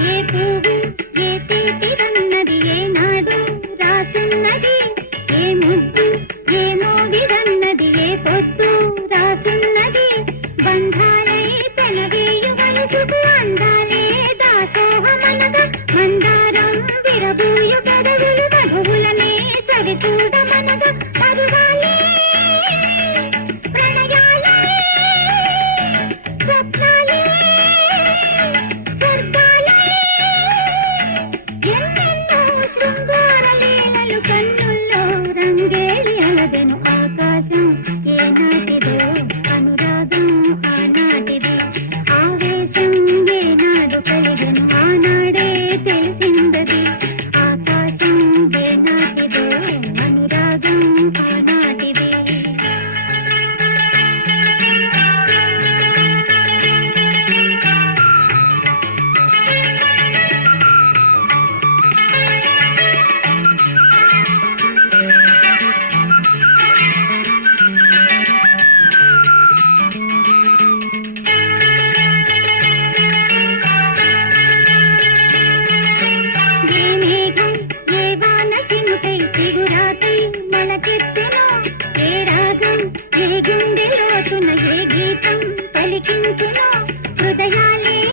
ఏ పువ్వు ఏ తీపిదన్నది ఏనాడు రాసున్నది, ఏ ముద్దు ఏ మోగిదన్నది ఏ పొద్దు రాసున్నది. బంధాలై పెనవేయు వయసుకు అందాలే దాసోహమనగా, మందారం విరబూయు పెదవులు వధువులనే సరిచూడమనగా. పరువాలే ప్రణయాలే స్వప్నాలే స్వర్గాలే, ఎన్నెన్నో శృంగార లీలలు కన్నుల్లో రంగేలి అలదెను. ఆకాశం ఏనాటిదో అనురాగం ఆనాటిది, ఆవేశం ఏనాడు కలిగెను ఆనాడే తెలిసిందది. ఆకాశం ఏనాటిదో అనురాగం ఆనాటిది. ఏ మేఘం ఏ వాన చినుకై చిగురాకై మొలకెత్తెనో, ఏ రాగం ఏ గుండె లోతున ఏ గీతం పలికించెనో.